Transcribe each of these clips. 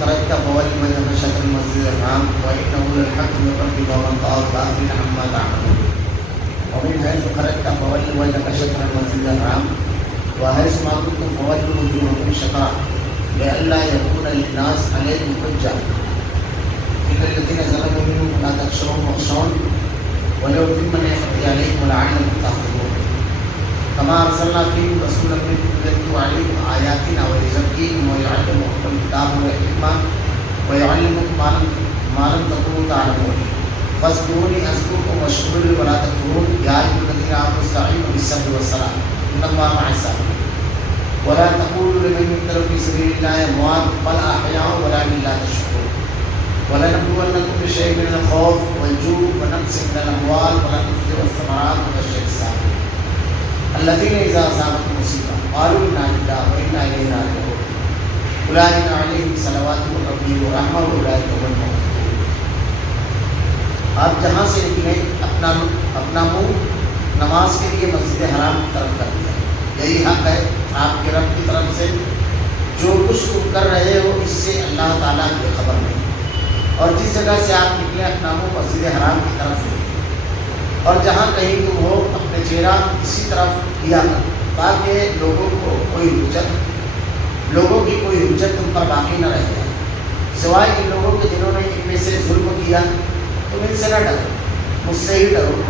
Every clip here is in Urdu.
خرجت فول وجهك شطر المسجد الحرام وإنه للحق من ربك ومن غافل عما تعملون ومن حيث خرجت فول وجهك شطر المسجد الحرام وحيث ما كنتم فولوا وجوهكم شطره لئلا يكون للناس عليكم حجة إن الذين ظلموا منهم لا تخشوهم واخشون وليتم نعمتي عليكم ولعلكم تهتدون كما أرسلنا فيهم رسولا منكم يتلو عليكم آياتنا ويزكيكم ويعلمكم الكتاب والحكمة ويعلمكم ما لم تكونوا تعلمون فاذكروني أذكركم واشكروا لي ولا تكفرون يا أيها الذين آمنوا استعينوا بالصبر والصلاة إن الله مع الصابرين ولا تقولوا لمن يقتل في سبيل الله أموات بل أحياء ولكن لا تشكرون ولنبلونكم بشيء من الخوف والجوع ونقص من الأموال والأنفس والثمرات وبشر الصابرين الذين إذا أصابتهم مصيبة قالوا إنا لله وإنا إليه راجعون أولئك عليهم صلوات من ربهم ورحمة وأولئك هم المهتدون. آپ جہاں سے نکلیں اپنا منہ نماز کے لیے مسجد حرام کی طرف کر دیا. یہی حق ہے آپ کے رب کی طرف سے. جو کچھ تم کر رہے ہو اس سے اللہ تعالیٰ کی خبر نہیں. اور جس جگہ سے آپ نکلیں اپنا منہ مسجد حرام کی طرف سے اور جہاں کہیں تم ہو اپنے چہرہ اسی طرف کیا کر تاکہ لوگوں کی کوئی حجت تم پر باقی نہ رہ جائے سوائے ان لوگوں کے جنہوں نے ان میں سے ظلم کیا. تم ان سے نہ ڈرو مجھ سے ہی ڈرو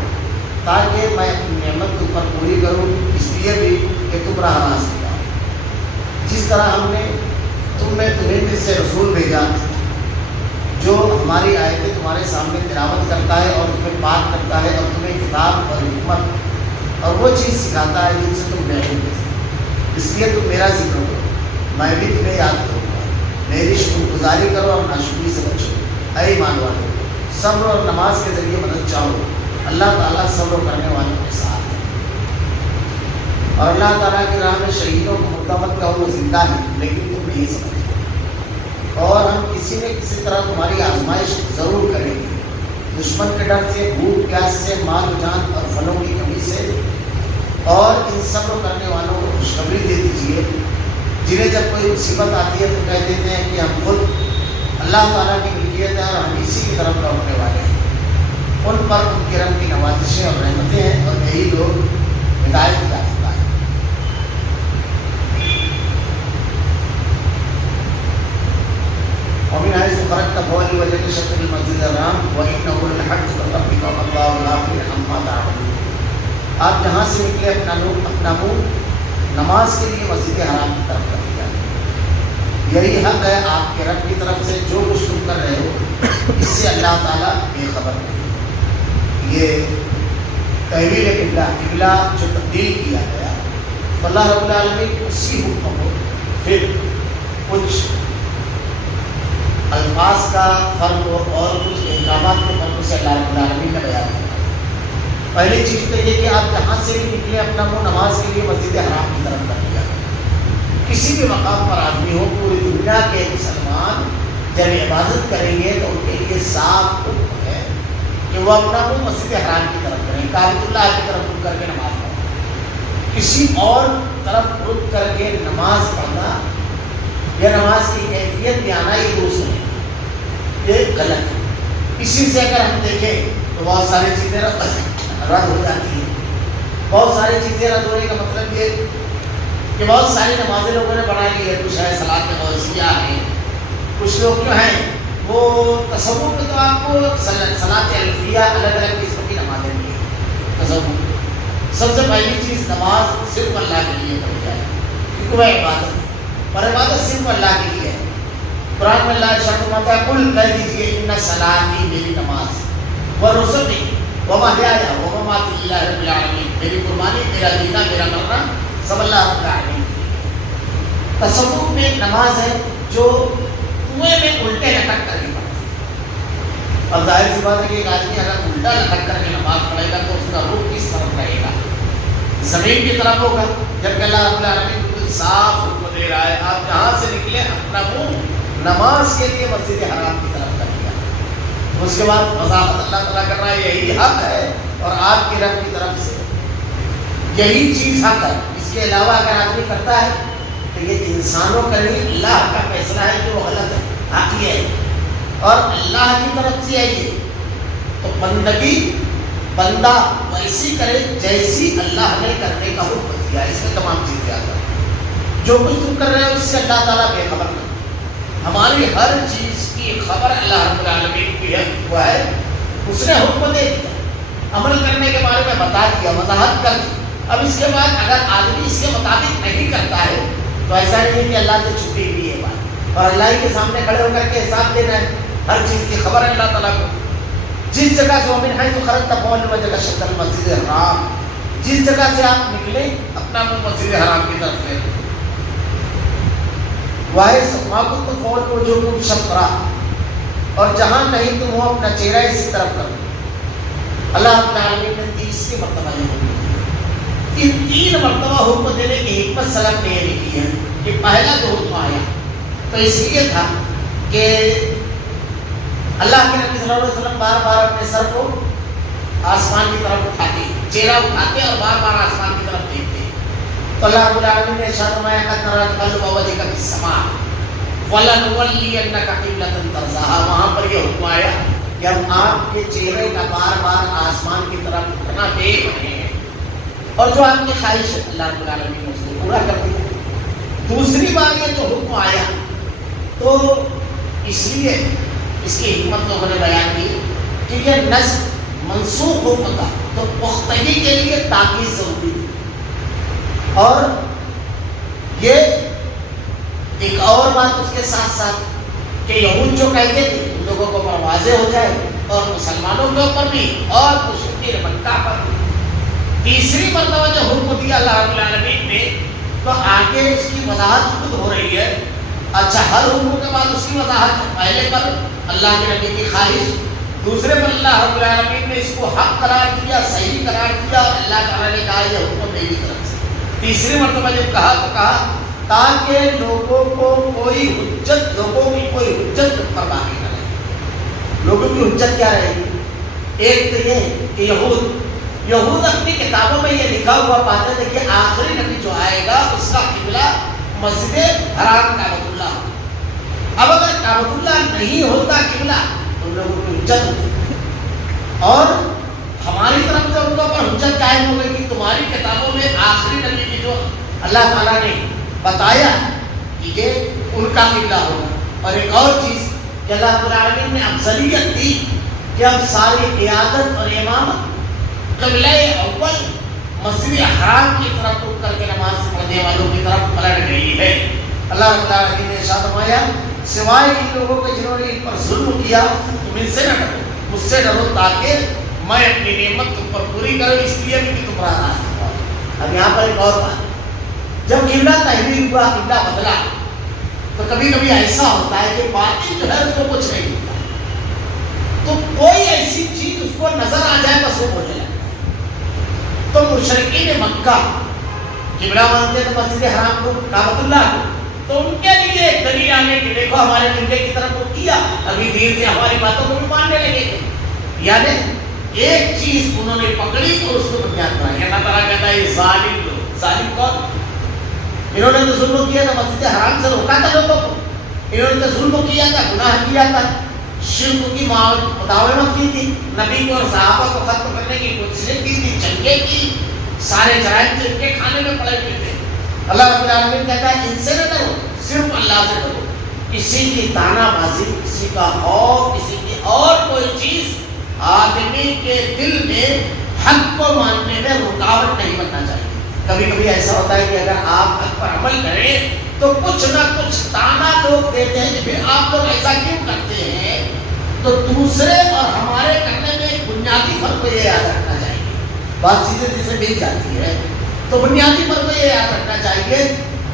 تاکہ میں اپنی نعمت تم پر پوری کروں اس لیے بھی کہ تم راہ راست کیا. جس طرح ہم نے تمہیں سے رسول بھیجا جو ہماری آیتیں تمہارے سامنے تلاوت کرتا ہے اور تمہیں پاک کرتا ہے اور تمہیں کتاب اور حکمت اور وہ چیز سکھاتا ہے جن سے تم محروم تھے. اس لیے تم میرا ذکر کرو میں بھی تمہیں یاد کروں گا. میری شکر گزاری کرو اور ناشکری سے بچو. اے ایمان والو صبر اور نماز کے ذریعے مدد چاہو. اللہ تعالیٰ صبر کرنے والوں کے ساتھ ہے. اور اللہ تعالیٰ کی راہ میں شہیدوں کو مردہ مت کہو وہ زندہ ہے لیکن تم نہیں سمجھتے. اور ہم کسی نہ کسی طرح تمہاری آزمائش ضرور کریں گے. دشمن کے ڈر سے بھوک پیاس سے مال و جان اور پھلوں کی کمی سے. اور ان صبر کرنے والوں کو خوشخبری دے دیجیے جنہیں جب کوئی مصیبت آتی ہے تو کہہ دیتے ہیں کہ ہم خود اللہ تعالیٰ کی ملکیت ہے اور ہم اسی کی طرف لوٹنے والے ہیں. ان پر ان کے رب کی نوازشیں اور رحمتیں ہیں اور یہی لوگ ہدایت یافتہ ہیں. ومن حيث خرجت فول وجهك شطر المسجد الحرام وإنه للحق من ربك وما الله غافل عما تعملون. آپ جہاں سے نکلے اپنا منہ نماز کے لیے مسجد حرام کی طرف کر دیا. یہی حق ہے آپ کے رب کی طرف سے. جو کچھ تم کر رہے ہو اس سے اللہ تعالیٰ بے خبر نہیں. یہ تحویل قبلہ جو تبدیل کیا گیا تو اللہ رب العالمین اسی حکم کو پھر کچھ الفاظ کا فرق اور کچھ احکامات کے فرق سے اللہ رب العالمین نے بیان کیا. پہلی چیز تو یہ کہ آپ جہاں سے بھی نکلے اپنا منہ نماز کے لیے مسجد حرام کی طرف کر دیا. کسی بھی مقام پر آدمی ہو پوری دنیا کے مسلمان جب عبادت کریں گے تو ان کے لیے صاف حکم ہے کہ وہ اپنا منہ مسجد حرام کی طرف کریں. کعبۃ اللہ کی طرف رک کر کے نماز پڑھنا. کسی اور طرف رک کر کے نماز پڑھنا یا نماز کی کیفیت میں آنا یہ دوسرے ہے. یہ غلط ہے. اسی سے اگر ہم دیکھیں تو بہت ساری چیزیں رد ہو جاتی ہیں. بہت ساری چیزیں رد ہونے کا مطلب یہ کہ بہت ساری نمازیں لوگوں نے بنا لی ہے. کچھ ہے صلاۃ غوثیہ ہیں. کچھ لوگ جو ہیں وہ تصور میں تو آپ کو صلاۃ الفیہ الگ الگ قسم کی نمازیں ملی. تصور سب سے پہلی چیز نماز صرف اللہ کے لیے پڑھی جائے کیونکہ وہ عبادت ہے اور عبادت صرف اللہ کے لیے ہے. قرآن میں اللہ ارشاد فرماتا ہے قل کہہ دیجیے ان صلاتی میری نماز ونسکی ومحیایا ومماتی للہ رب العالمین. میری قربانی میرا جینا میرا مرنا سب اللہ رب العالمین. تصوف میں ایک نماز ہے جو کنویں میں الٹے لٹک کر کے پڑھتا ہے. اب ظاہر سی بات ہے کہ ایک آدمی اگر الٹا لٹک کر کے نماز پڑھے گا تو اس کا رخ کس طرف رہے گا؟ زمین کی طرف ہوگا. جبکہ اللہ رب العالمین بالکل صاف حکم دے رہا ہے آپ جہاں سے نکلے اپنا منہ نماز کے لیے مسجد حرام کی طرف کر دیا. اس کے بعد وضاحت اللہ تعالیٰ کر رہا ہے یہی حق ہے اور آپ کی رب کی طرف سے یہی چیز حق ہے. اس کے علاوہ اگر آدمی کرتا ہے تو یہ انسانوں کا نہیں اللہ کا فیصلہ ہے کہ وہ غلط ہے. اور اللہ کی طرف سے ہے یہ، تو بندگی بندہ ویسی کرے جیسی اللہ نے کرنے کا حکم دیا. اس میں تمام چیزیں آتا ہے. جو کچھ تم کر رہے ہو اس سے اللہ تعالیٰ بے خبر نہیں. ہماری ہر چیز کی خبر اللہ رب العالمین کی ہے، وہ ہے اس نے حکم دے دیا، عمل کرنے کے بارے میں بتا دیا، وضاحت کر دی. اب اس کے بعد اگر آدمی اس کے مطابق نہیں کرتا ہے تو ایسا نہیں ہے کہ اللہ سے چھپی ہوئی ہے بات، اور اللہ کے سامنے کھڑے ہو کر کے حساب دینا ہے. ہر چیز کی خبر ہے اللہ تعالیٰ کو. جس جگہ سے ومن حیث خرجت فول وجهك شطر المسجد الحرام، جس جگہ سے آپ نکلے اپنا منہ مسجد حرام کی طرف لے. وَمَا كُنتُمْ فَوَلُّوا وُجُوهَكُمْ شَطْرَهُ، اور جہاں کہیں تم ہو اپنا چہرہ اسی طرف کرو. اللہ رب العالمین نے تیسری مرتبہ یہ حکم دیا. ان 3 مرتبہ حکم دینے کی حکمت سلف نے یہ لکھی ہے کہ پہلا جو حکم آیا تو اس لیے تھا کہ اللہ کے نبی صلی اللہ علیہ وسلم بار بار اپنے سر کو آسمان کی طرف اٹھاتے، چہرہ اٹھاتے اور بار بار آسمان کی طرف دیکھتے. تو اللہ رب العالمین نے ارشاد فرمایا قد نری تقلب وجهك في السماء فلنولینک قبلۃ ترضاها. وہاں پر یہ حکم آیا کہ ہم آپ کے چہرے کا بار بار آسمان کی طرف اٹھنا دیکھ رہے ہیں، اور جو آپ کی خواہش ہے اللہ رب العالمین نے اس کو پورا کر دیا. دوسری بار یہ جو حکم آیا تو اس لیے اس کی حکمت لوگوں نے بیان کی کہ یہ نسخ منسوخ حکم تھا تو پختگی کے لیے تاکید ضروری تھی. اور یہ ایک اور بات اس کے ساتھ ساتھ کہ یہود جو کہتے تھے ان لوگوں کو واضح ہو جائے، اور مسلمانوں کے اوپر بھی اور مشرکین مکہ پر بھی. تیسری مرتبہ جو حکم دیا اللہ رب العالمین نے تو آگے اس کی وضاحت خود ہو رہی ہے. اچھا، ہر حکم کے بعد اس کی وضاحت ہے. پہلے پر اللہ کے نبی کی خواہش، دوسرے پر اللہ رب العالمین نے اس کو حق قرار دیا، صحیح قرار دیا، اور اللہ تعالیٰ نے کہا یہ حکم میری طرف سے. تیسری مرتبہ جب کہا تو کہا تاکہ لوگوں کو کوئی حجت، لوگوں کی کوئی حجت پر باقی نہ رہے. لوگوں کی حجت کیا رہے گی؟ ایک تو یہ کہ یہود اپنی کتابوں میں یہ لکھا ہوا پاتے تھے کہ آخری نبی جو آئے گا اس کا قبلہ مسجد حرام کعبۃ اللہ. اب اگر کعبۃ اللہ نہیں ہوتا قبلہ تو لوگوں کی حجت ہوتی، اور ہماری طرف سے ان پر حجت قائم ہو گئی کہ تمہاری کتابوں میں آخری نبی کی جو اللہ تعالیٰ نے بتایا کہ یہ ان کا قبلہ ہوگا. اور ایک اور چیز کہ اللہ رب العالمین نے افضلیت دی کہ اب ساری قیادت اور امامت قبلہ اول مسجد حرام کی طرف رک کر کے نماز پڑھنے والوں کی طرف پلٹ گئی ہے. اللہ رب العالمین نے ارشاد فرمایا سوائے ان لوگوں کے جنہوں نے ان پر ظلم کیا تم ان سے نہ ڈرو، مجھ سے ڈرو تاکہ میں اپنی نعمت تم پر پوری کروں، اس لیے بھی کہ تمہارا راستہ پاؤ. اب یہاں پر ایک اور بات، جب قبلہ تحویل ہوا، قبلہ بدلا، تو کبھی کبھی ایسا ہوتا ہے کہ باطل جو ہے اس کو کچھ نہیں ہوتا، تو کوئی ایسی چیز اس کو نظر آ جائے بس وہ بولنے لگتا ہے. تو مشرکین مکہ قبلہ مانتے تھے مسجد حرام کو، کعبۃ اللہ کو، تو ان کے لیے ایک دلیل آنے کہ دیکھو ہمارے قبلے کی طرف وہ کیا، ابھی دھیرے سے ہماری باتوں کو بھی ماننے لگے گے. یعنی ایک چیز انہوں نے پکڑی تو اس کو بنیاد بنائی. اللہ تعالیٰ کہتا ہے یہ ظالم لوگ. ظالم کون؟ انہوں نے تو ظلم کیا تھا، مسجد حرام سے روکا تھا لوگوں کو، انہوں نے تو ظلم کیا تھا، گناہ کیا تھا، شرک کی مداومت کی تھی، نبی کو اور صحابہ کو ختم کرنے کی کوششیں کی تھی، جنگیں کی، سارے جرائم سے ان کے کھانے میں پڑے ہوئے تھے. اللہ رب العالمین کہتا ہے ان سے نہ ڈرو، صرف اللہ سے ڈرو. کسی کی تانا بازی، کسی کا خوف، کسی کی اور کوئی چیز آدمی کے دل میں حق کو ماننے میں رکاوٹ نہیں بننا چاہیے. کبھی کبھی ایسا ہوتا ہے کہ اگر آپ حق پر عمل کریں تو کچھ نہ کچھ تانا لوگ دیتے ہیں کہ پھر آپ لوگ ایسا کیوں کرتے ہیں. تو دوسرے اور ہمارے کرنے میں ایک بنیادی فرق یہ یاد رکھنا چاہیے. بات چیزیں جسے مل جاتی ہے تو بنیادی فرق یہ یاد رکھنا چاہیے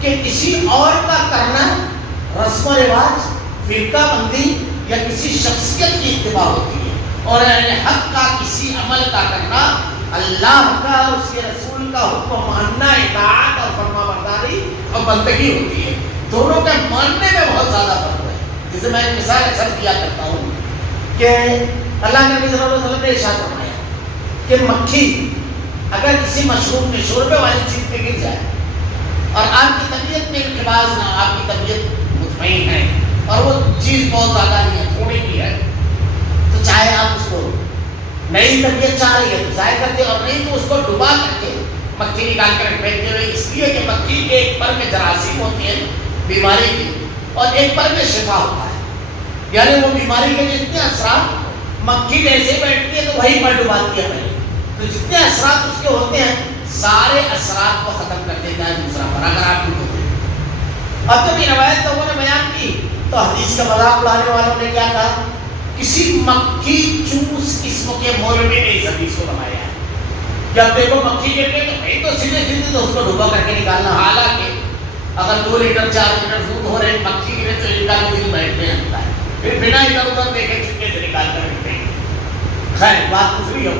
کہ کسی اور کا کرنا رسم و رواج، فرقہ بندی یا کسی شخصیت کی اتباع ہوتی ہے، اور اہل حق کا کسی عمل کا کرنا اللہ کا اور اس کے رسول کا حکم ماننا، اطاعت اور فرما برداری اور بندگی ہوتی ہے. دونوں کے ماننے میں بہت زیادہ فرق ہے. جسے میں ایک مثال اکثر دیا کرتا ہوں کہ اللہ کے نبی صلی اللہ علیہ وسلم نے ارشاد فرمایا کہ مکھی اگر کسی مشروب میں شوربے والی چیز پہ گر جائے اور آپ کی طبیعت میں انقباض نہ، آپ کی طبیعت مطمئن ہے اور وہ چیز بہت زیادہ نہیں ہے، ہونے کی ہے تو چاہے آپ اس کو نئی طبیعت چاہ رہی ہے تو ضائع کرتے اور نہیں تو اس کو ڈبا کر کے مکھی نکال کر پھینکتے ہوئے، اس لیے کہ مکھی کے ایک پر میں جراثیم ہوتی ہے بیماری کی اور ایک پر میں شفا ہوتا ہے، یعنی وہ بیماری کے جتنے اثرات مکھی جیسے بیٹھتی ہے تو وہی پر ڈباتی ہے پہلے، تو جتنے اثرات اس کے ہوتے ہیں سارے اثرات کو ختم کر دیتا ہے دوسرا پر اگر آپ ڈبوتے ہیں۔ اب جب یہ روایت لوگوں نے بیان کی تو حدیث کا مذاق اڑانے والوں نے کیا کہا، کسی مکھی چوس قسم کے مولوی نے اس حدیث کو بنایا ہے، جب دیکھو مکھی گر گئی تو نہیں تو سیدھے سیدھے تو اس کو ڈبا کر کے نکالنا، حالانکہ اگر 2 لیٹر 4 لیٹر دودھ ہو رہے مکھی گرے تو ان کا دل بیٹھنے لگتا ہے، پھر بنا ادھر ادھر دیکھے چپکے سے نکال کر رکھتے ہیں۔ خیر بات دوسری ہے،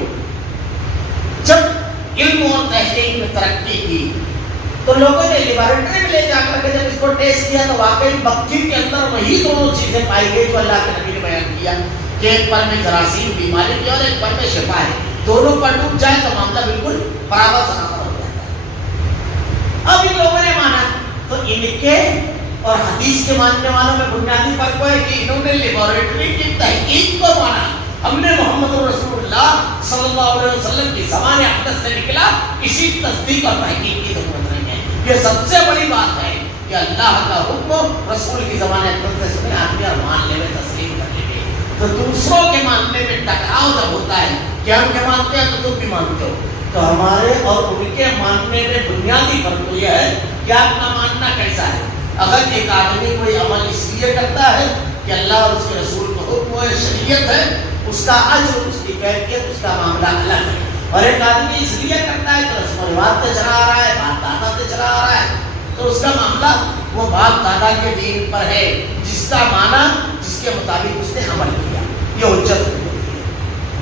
جب علم اور تحقیق میں ترقی کی تو لوگوں نے لیبارٹری میں لے جا کر کے جب اس کو ٹیسٹ کیا تو واقعی مکھی کے اندر وہی دونوں چیزیں پائی گئی جو اللہ کے نبی نے بیان کیا کہ ایک پر میں جراثیم بیماری کی اور ایک پر میں شفا ہے، دونوں پر ڈوب جائے تو معاملہ بالکل برابر سنابر ہو جاتا ہے۔ اب ان لوگوں نے مانا تو ان کے اور حدیث کے ماننے والوں میں بنیادی فرق ہے کہ انہوں نے لیبارٹری کی تحقیق کو مانا، ہم نے محمد رسول اللہ صلی اللہ علیہ وسلم کی زبان اقدس سے نکلا، کسی تصدیق اور تحقیق کی ضرورت نہیں ہے۔ یہ سب سے بڑی بات ہے کہ اللہ کا حکم رسول کی زبان اقدس سے سنے آدمی اور مان لے میں تسلیم کر لے گے، تو دوسروں کے ماننے میں ٹکراؤ جب ہوتا ہے کہ ہم کیا مانتے ہیں تو تم بھی مانتے ہو، تو ہمارے اور ان کے ماننے میں بنیادی فرق یہ ہے کہ آپ کا ماننا کیسا ہے۔ اگر ایک آدمی کوئی عمل اس لیے کرتا ہے کہ اللہ اور اس کے رسول کا حکم ہے، شریعت ہے، اس کا اجر، اس کی کیفیت، اس کا معاملہ الگ ہے، اور ایک آدمی اس لیے کرتا ہے کہ رسم و رواج سے چلا آ رہا ہے، باپ دادا سے چلا آ رہا ہے، تو اس کا معاملہ وہ باپ دادا کے دین پر ہے، جس کا معنی جس کے مطابق اس نے عمل کیا، یہ حجت ہوتی ہے۔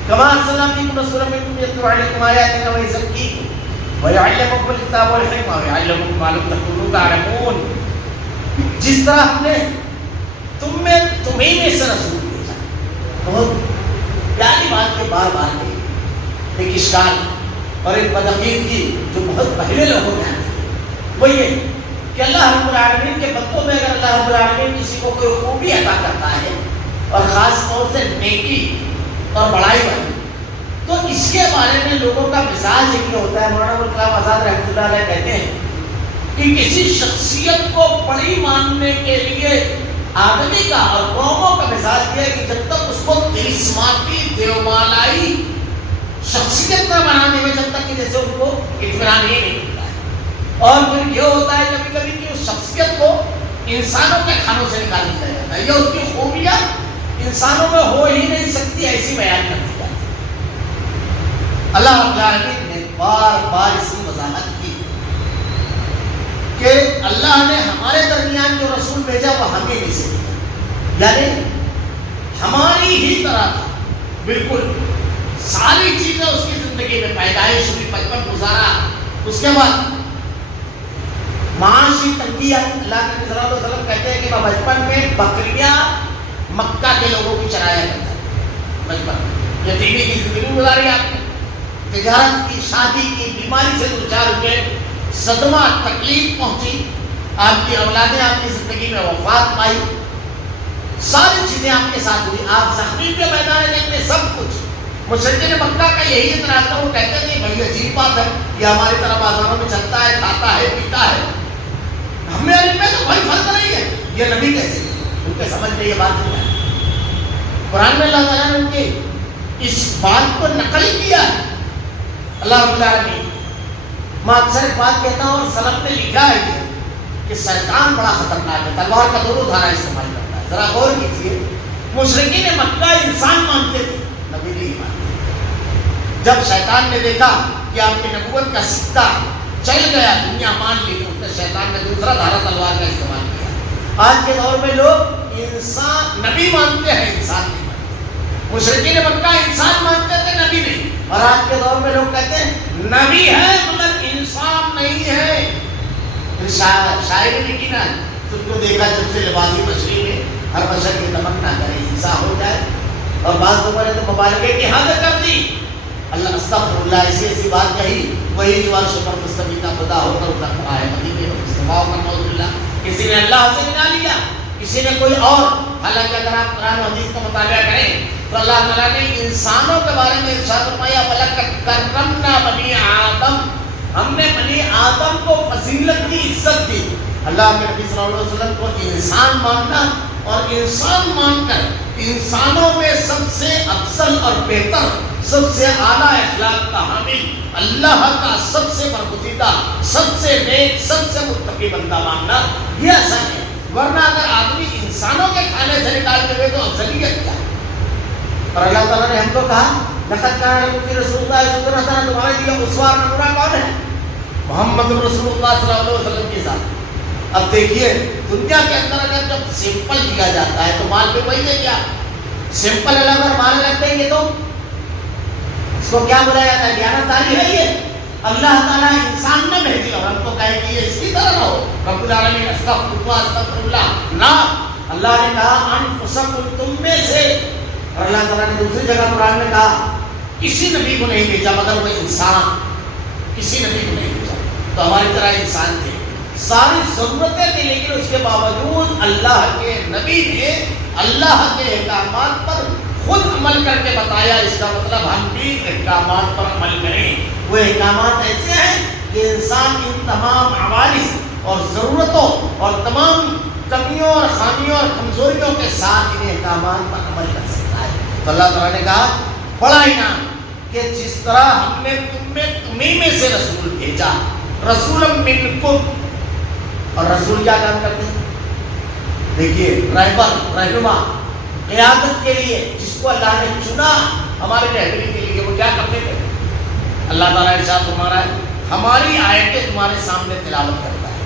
کما ارسلنا فیکم رسولا منکم یتلو علیکم آیاتنا ویزکیکم ویعلمکم الکتاب والحکمہ ویعلمکم ما لم تکونوا تعلمون، جس طرح ہم نے تمہیں میں سے رسول بھیجا۔ بہت پیاری بات ہے، بار بار کی ایک اشکال اور ایک بدعقیدگی جو بہت پہلے لوگوں میں آتی ہے، وہ یہ کہ اللہ رب العالمین کے بندوں میں اگر اللہ رب العالمین کسی کو کوئی خوبی عطا کرتا ہے اور خاص طور سے نیکی اور بڑائی والی، تو اس کے بارے میں لوگوں کا مزاج یہ ہوتا ہے۔ مولانا ابوالکلام آزاد رحمۃ اللہ علیہ کہتے ہیں کہ کسی شخصیت کو بڑی ماننے کے لیے آدمی کا اور قوموں کا مزاج یہ ہے کہ جب تک اس کو ترسماتی دیومالائی شخصیت نہ بنانے میں جب تک کہ جیسے ان کو اطمینان ہی نہیں ملتا ہے، اور پھر یہ ہوتا ہے کبھی کبھی کہ اس شخصیت کو انسانوں کے کھانوں سے نکال دیا جاتا ہے، یا اس کی خوبیاں انسانوں میں ہو ہی نہیں سکتی ایسی بیان کر دی جاتی ہے۔ اللہ رب العالمین نے بار بار اس کی وضاحت کی کہ اللہ نے ہمارے درمیان جو رسول بھیجا وہ ہمیں بھی سے بھیجا، یعنی ہماری ہی طرح تھا، بالکل ساری چیزیں اس کی زندگی میں، پیدائش ہوئی، بچپن گزارا، اس کے بعد معاشی تنگی۔ اللہ کے نبی صلی اللہ علیہ وسلم کہتے ہیں کہ میں بچپن میں بکریاں مکہ کے لوگوں کی چرایا کرتا تھا، بچپن میں یتیمی کی زندگی گزاری، آپ نے تجارت کی، شادی کی، بیماری سے دوچار ہوئے، صدمہ، تکلیف پہنچی، آپ کی اولادیں آپ کی زندگی میں وفات پائی، ساری چیزیں آپ کے ساتھ ہوئی، آپ زخمی کے میدان جنگ میں سب کچھ۔ مشرکین مکہ کا یہی اعتراض تھا، وہ کہتے تھے بڑی عجیب بات ہے، یہ ہماری طرح بازاروں میں چلتا ہے، کھاتا ہے، پیتا ہے، ہمیں علم میں تو کوئی فرق نہیں ہے، یہ نبی کیسے؟ ان کے سمجھ میں یہ بات نہیں ہے۔ قرآن میں اللہ تعالیٰ نے ان کی اس بات کو نقل کیا ہے۔ اللہ رب العالمین، میں اکثر ایک بات کہتا ہوں اور سلف نے لکھا ہے کہ شیطان بڑا خطرناک ہے، تلوار کا دونوں دھارا استعمال کرتا ہے۔ ذرا غور کیجیے، مشرکین مکہ انسان مانتے تھے، نبی نہیں مانتے۔ جب شیطان نے دیکھا کہ آپ کی نبوت کا سکہ چل گیا، دنیا مان لی، تو اس نے شیطان نے دوسرا دھارا تلوار کا استعمال کیا۔ آج کے دور میں لوگ انسان نبی مانتے ہیں، انسان نہیں مانتے۔ مشرکین مکہ انسان مانتے تھے، نبی نہیں، اور آج کے دور میں لوگ کہتے ہیں نبی ہے مگر انسان نہیں ہے۔ شاعری لکھی نا، تم کو دیکھا جب سے لباسی مچھلی میں ہر بشر کی تمنا کرے انسان ہو جائے، اور بعض لوگوں نے تو مبالغے کی حد کر دی۔ اللہ استغفر اللہ، ایسی ایسی بات کہی، وہی جو عرش پر مستوی کا خدا ہو کر اتر آئے مدینے میں مصطفیٰ کا موت اللہ، کسی نے اللہ سے ملا لیا، کسی نے کوئی اور. حالانکہ اگر آپ قرآن و حدیث کا مطالعہ کریں تو اللہ تعالیٰ نے انسانوں کے بارے میں ارشاد فرمایا وَلَقَدْ كَرَّمْنَا بَنِي آدم، ہم نے بنی آدم کو فضیلت کی عزت دی. اللہ کے نبی صلی اللہ علیہ وسلم کو انسان ماننا اور انسان مان کر انسانوں میں سب سے افضل اور بہتر، سب سے اعلیٰ اخلاق کا حامل، اللہ کا سب سے برگزیدہ، سب سے نیک، سب سے متقی بندہ ماننا یہ اصل ہے. ورنہ اگر آدمی انسانوں کے کھانے سے نکالتے ہوئے تو افضلیت کیا ہے. اور اللہ تعالیٰ نے ہم کو کہا لقد کان لکم فی رسول اللہ اسوۃ حسنہ، تمہارے لیے اسوہ نمونہ کون ہے؟ محمد رسول اللہ صلی اللہ علیہ وسلم کے ساتھ. اب دیکھیے دنیا کے اندر اگر جب سمپل دیا جاتا ہے تو مال پہ وہی ہے. کیا سمپل الگ اور مال الگ دیں گے تو اس کو کیا بولا جاتا ہے؟ دیانتداری ہے. یہ اللہ تعالیٰ انسان نے بھیجی اور ہم کو کہے کہ یہ اس کی طرح رہو. رب العالمین استغفر اللہ نہ، اللہ نے کہا انفسکم، تم میں سے. اور اللہ تعالیٰ نے دوسری جگہ قرآن میں کہا کسی نبی کو نہیں بھیجا مگر وہ انسان، کسی نبی کو نہیں بھیجا. تو ہماری طرح انسان تھے، ساری ضرورتیں تھیں، لیکن اس کے باوجود اللہ کے نبی نے اللہ کے احکامات پر خود عمل کر کے بتایا. اس کا مطلب ہم بھی احکامات پر عمل کریں. وہ احکامات ایسے ہیں کہ انسان ان تمام عوارض اور ضرورتوں اور تمام کمیوں اور خامیوں اور کمزوریوں کے ساتھ ان احکامات پر عمل کر سکتا ہے. تو اللہ تعالیٰ نے کہا بڑا انعام کہ جس طرح ہم نے تمہیں میں سے رسول بھیجا، رسول منکم. اور رسول کیا کام کرتے ہیں؟ دیکھیے رہنما قیادت کے لیے جس کو اللہ نے چنا ہمارے رہبری کے لیے، وہ کیا کرتے تھے؟ اللہ تعالیٰ ارشاد فرما رہا ہے ہماری آیتیں تمہارے سامنے تلاوت کرتا ہے.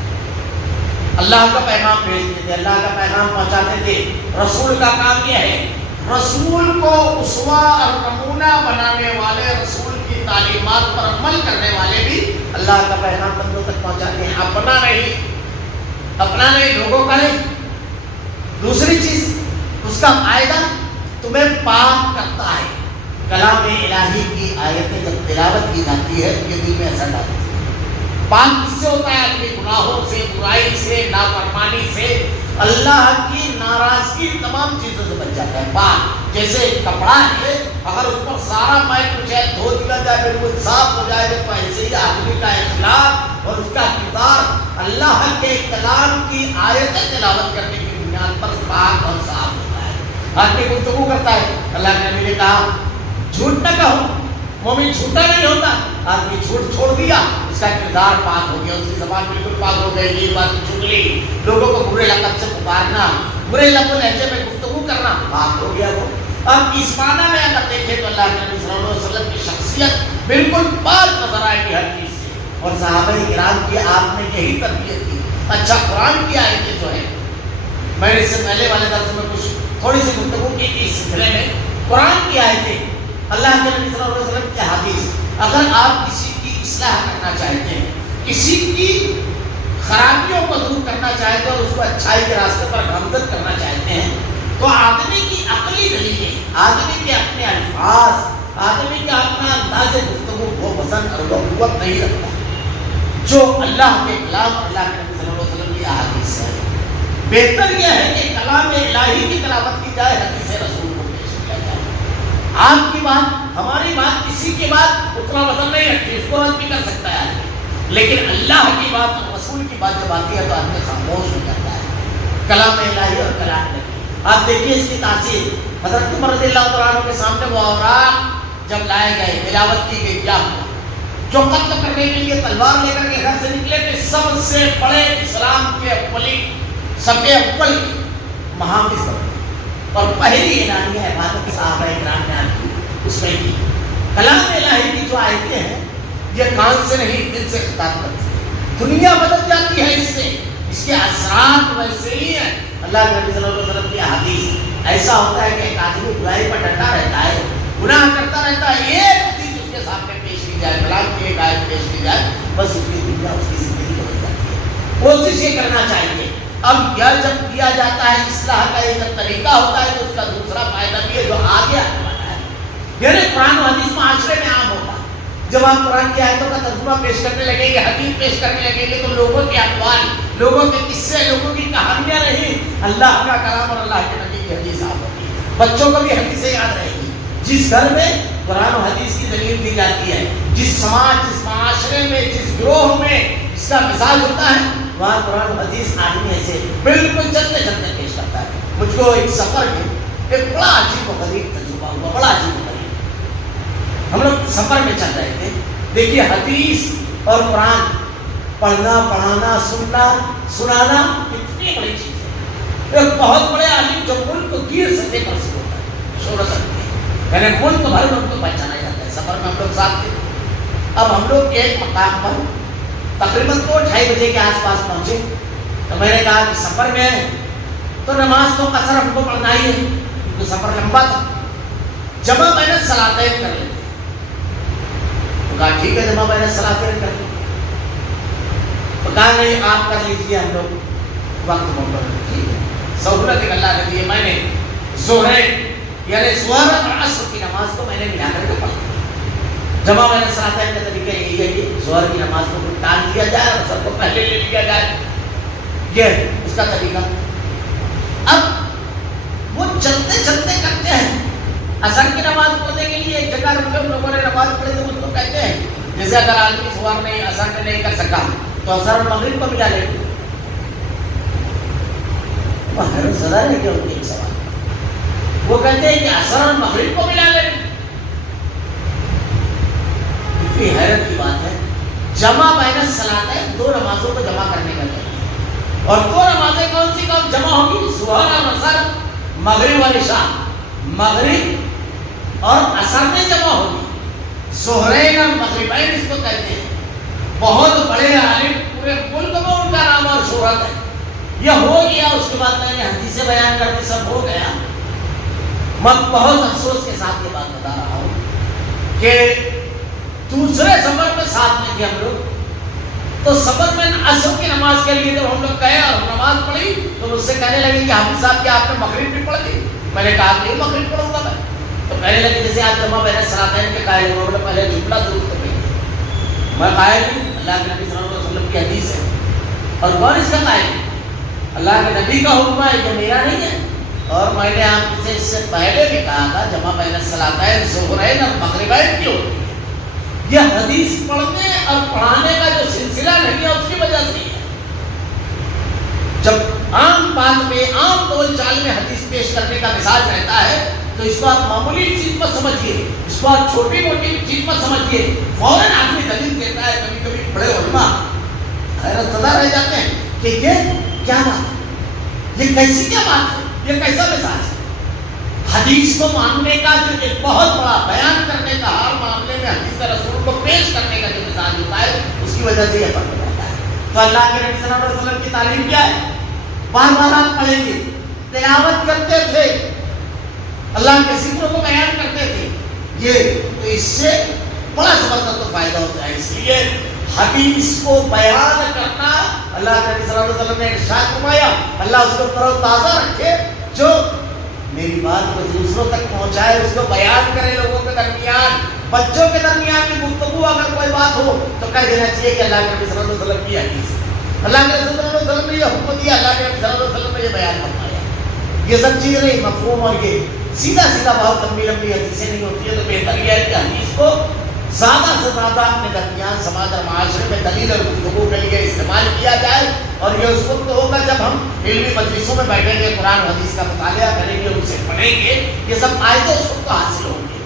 اللہ کا پیغام بھیجتے تھے، اللہ کا پیغام پہنچاتے تھے. رسول کا کام یہ ہے رسول کو اسوہ اور نمونہ بنانے والے، رسول کی تعلیمات پر عمل کرنے والے بھی اللہ کا پیغام بندوں تک پہنچاتے ہیں. اپنا نہیں لوگوں کا نہیں. دوسری چیز اس کا فائدہ تمہیں پاک کرتا ہے. کلام الہی کی آیتیں جب تلاوت کی جاتی ہے تو یہ دل میں اثر ڈالتی ہے. پاک کس سے ہوتا ہے؟ اپنی گناہوں سے، برائی سے، نافرمانی سے، اللہ کی ناراضگی تمام چیزوں سے بچ جاتا ہے. پاک جیسے کپڑا ہے، اگر اس پر سارا مائل کچھ ہے دھو دیا جائے بالکل صاف ہو جائے تو ایسے ہی آدمی کا اخلاق اور اس کا کردار اللہ کے کلام کی آیتیں تلاوت کرنے کی بنیاد پر پاک اور صاف ہوتا ہے. آدمی گفتگو کرتا ہے، اللہ کے نبی نے کہا جھوٹ نہ کہو. مومن جھوٹا نہیں ہوتا. آدمی جھوٹ چھوڑ دیا، اس کا کردار پاک ہو گیا، اس کی زبان بالکل پاک ہو گئی. یہ بات چگلی، لوگوں کو برے لقب سے پکارنا، برے لقب لہجے میں گفتگو کرنا پاک ہو گیا وہ. اب اس معنی میں اگر دیکھیں تو اللہ کے نبی صلی اللہ علیہ وسلم کی شخصیت بالکل پاک نظر آئے گی ہر چیز سے. اور صحابہ کرام کی آپ نے یہی تربیت کی. اچھا قرآن کی آیتیں جو ہیں، میں نے اس سے پہلے والے درس میں کچھ تھوڑی سی گفتگو کی تھی اس سلسلے میں. قرآن کی آیتیں، اللہ کے نبی صلی اللہ علیہ وسلم کی حدیث. اگر آپ کسی کی اصلاح کرنا چاہتے ہیں، کسی کی خرابیوں کو دور کرنا چاہتے ہیں اور اس کو اچھائی کے راستے پر گامزن کرنا چاہتے ہیں تو آدمی کی عقلی دلیلیں، آدمی کے اپنے الفاظ، آدمی کا اپنا انداز گفتگو وہ وزن اور وہ قوت نہیں رکھتا جو اللہ کے کلام، اللہ کے نبی صلی اللہ علیہ وسلم کی احادیث ہے. بہتر یہ ہے کہ کلام الہی کی تلاوت کی جائے، حدیث رسول کو پیش کیا جائے. آپ کی بات، ہماری بات، کسی کی بات اتنا وزن نہیں رکھتی، اس کو رد بھی کر سکتا ہے آدمی. لیکن اللہ کی بات اور رسول کی بات جب آتی ہے تو آدمی خاموش ہو جاتا ہے. کلام الہی اور کلام نبی، آپ دیکھیے اس کی تاثیر. حضرت عمر رضی اللہ تعالیٰ عنہ کے سامنے وہ اوراق جب لائے گئے، تلاوت کی گئی، کیا جو قتل کرنے کے لیے تلوار لے کر کے گھر سے نکلے تھے، سب سے بڑے اسلام کے اولی، سب کے اول محافظ بنے. اور پہلی اعلانیہ عبادت صحابہ کرام نے کی، اس میں کی کلام الہی کی جو آیتیں ہیں یہ کان سے نہیں دل سے خطاب کرتی ہیں. دنیا بدل جاتی ہے اس سے، اس کے اثرات ویسے ہی ہیں. اللہ کے نبی صلی اللہ علیہ وسلم کی حدیث ایسا ہوتا ہے کہ ایک آدمی برائی پر ڈٹا رہتا ہے، گناہ کرتا رہتا ہے، ایک چیز اس کے سامنے پیش کی جائے، بلال کی ایک آیت پیش کی جائے، بس اس کی دنیا، اس کی زندگی بدل جاتی ہے. کوشش یہ کرنا چاہیے. اب یہ جب کیا جاتا ہے اصلاح کا ایک طریقہ ہوتا ہے تو اس کا دوسرا فائدہ بھی ہے جو آگے آنے والا ہے. یعنی قرآن و حدیث معاشرے میں عام ہوگا. جب آپ قرآن کی آیتوں کا ترجمہ پیش کرنے لگیں گے، حدیث پیش کرنے لگیں گے، تو لوگوں کے اقوال، لوگوں کے قصے، لوگوں کی کہانیاں نہیں، اللہ کا کلام اور اللہ کے نبی کی حدیث آپ ہوگی۔ بچوں کو بھی حدیثیں یاد رہیں گی۔ جس گھر میں قرآن و حدیث کی دلیل دی جاتی ہے، جس سماج، جس معاشرے میں، جس گروہ میں اس کا مزاج ہوتا ہے، وہاں قرآن و حدیث آدمی ایسے بالکل چلتے چلتے پیش کرتا ہے۔ مجھ کو ایک سفر میں ایک بڑا عجیب و غریب تجربہ ہوا، بڑا عجیب و غریب۔ ہم لوگ سفر میں چل رہے تھے، دیکھیے حدیث اور قرآن پڑھنا، پڑھانا، سننا، سنانا کتنی بڑی چیز ہے۔ ایک بہت بڑے عالم جو ملک گیر سطح پر سے ہوتا ہے، شہرت رکھتے ہیں، یعنی ملک بھر میں ان کو پہچانا جاتا ہے۔ سفر میں ہم لوگ ساتھ تھے۔ اب ہم لوگ ایک مقام پر تقریباً 2-2:30 بجے کے آس پاس پہنچے، تو میں نے کہا کہ سفر میں ہے تو نماز تو قصر ہم کو پڑھنا ہی ہے، کیونکہ سفر لمبا تھا۔ جمع بین الصلاتین کر لیتے، تو کہا ٹھیک ہے جمع بین الصلاتین کر لیتے، تو کہا نہیں آپ کر لیجیے، ہم لوگ وقت مقرر ٹھیک ہے۔ سہولت ایک اللہ نے دی ہے، میں نے ظہر یعنی ظہر اور عصر کی نماز کو میں نے ملا کر کے پڑھا۔ جمع بین الصلاتین کا طریقہ یہی ہے کہ ظہر کی نماز کو ٹال دیا جائے اور عصر کو پہلے لے لیا جائے، یہ اس کا طریقہ۔ اب وہ چلتے چلتے کرتے ہیں، عصر کی نماز پڑھنے کے لیے ایک جگہ رک کر لوگوں نے نماز پڑھی تو ان کو کہتے ہیں جیسے اگر آدمی ظہر نہیں عصر میں نہیں کر سکا تو عصر اور مغرب کو ملا لے۔ وہ حیرت زدہ ہے کہ ان کے ایک سوال، وہ کہتے ہیں کہ عصر اور مغرب کو ملا لے۔ اتنی حیرت کی بات ہے، جمع بین الصلاتین دو نمازوں کو جمع کرنے کا کہتے ہیں، اور دو نمازیں کون سی کون جمع ہوگی؟ ظہر اور عصر، مغرب اور عشاء، مغرب اور عصر میں جمع ہوگی۔ ظہرین اور مغربین اس کو کہتے ہیں۔ بہت بڑے عالم، پورے ملک میں ان کا نام اور شہرت ہے۔ یہ ہو گیا، اس کے بعد میں نے حدیثیں بیان کر دی، سب ہو گیا۔ میں بہت افسوس کے ساتھ یہ بات بتا رہا ہوں کہ دوسرے سفر میں ساتھ میں تھے ہم لوگ، تو سفر میں عصر کی نماز کے لیے جب ہم لوگ گئے اور نماز پڑھی تو مجھ سے کہنے لگے کہ حافظ صاحب کیا آپ نے مغرب بھی پڑھ لی؟ میں نے کہا نہیں مغرب پڑھوں گا میں۔ تو کہنے لگے جیسے آپ جمع بین الصلاتین کے قائل ہو، پہلے جملہ درست کر رہی ہے۔ میں قائل ہوں، اللہ کے نبی صلی اللہ علیہ وسلم کی حدیث ہے، اور کون اس کا قائل ہے؟ اللہ کے نبی کا حکم ہے، یہ میرا نہیں ہے۔ اور میں نے آپ سے اس سے پہلے بھی کہا تھا جمع بین الصلاتین ظہرین اور مغربین کی ہوتی ہے۔ یہ حدیث پڑھنے اور پڑھانے کا جو سلسلہ نہیں ہے اس کی وجہ سے ہے۔ جب عام بات میں، عام بول چال میں حدیث پیش کرنے کا مزاج رہتا ہے تو اس کو آپ معمولی چیز مت سمجھیے، اس کو آپ چھوٹی موٹی چیز مت سمجھیے، فوراً آدمی دلیل دیتا ہے۔ کبھی کبھی بڑے علماء حیرت زدہ رہ جاتے ہیں کہ یہ کیا بات ہے، یہ کیسی کیا بات ہے، یہ کیسا مزاج ہے۔ حدیث کو ماننے کا جو ایک بہت بڑا بیان کرنے کا، ہر معاملے میں حدیث رسول کو پیش کرنے کا جو مزاج ہوتا ہے اس کی وجہ سے یہ فرق پڑتا ہے۔ تو اللہ کے نبی صلی اللہ علیہ وسلم کی تعلیم کیا ہے؟ بار بار آپ پڑھیں گے، تلاوت کرتے تھے، اللہ کے ذکر کو بیان کرتے تھے، یہ تو اس سے بڑا زبردست فائدہ ہوتا ہے۔ اس لیے حدیث کو بیان کرنا، اللہ کے نبی صلی اللہ علیہ وسلم نے ارشاد فرمایا اللہ اس کو تر و تازہ رکھے، جو میری بات کو دوسروں تک پہنچائے، اس کو بیان کرے لوگوں کے درمیان، بچوں کے درمیان کی گفتگو اگر کوئی بات ہو تو کہہ دینا چاہیے کہ اللہ کے نبی صلی اللہ علیہ وسلم کی حدیث ہے، اللہ کے رسول صلی اللہ علیہ وسلم نے یہ حکم دیا، اللہ کے نبی صلی اللہ علیہ وسلم نے یہ بیان فرمایا۔ یہ سب چیزیں نہیں مفہوم، اور یہ سیدھا سیدھا بہت لمبی لمبی حدیثیں نہیں ہوتی ہے، تو بہتر یہ ہے کہ حدیث کو زیادہ سے زیادہ اپنے درمیان سماج اور معاشرے میں دلیل اور گفتگو کے لیے استعمال کیا جائے، اور یہ اس وقت ہوگا جب ہم علمی مجلسوں میں بیٹھیں گے، قرآن و حدیث کا مطالعہ کریں گے، ان سے پڑھیں گے، یہ سب آیتیں اس وقت حاصل ہوں گے۔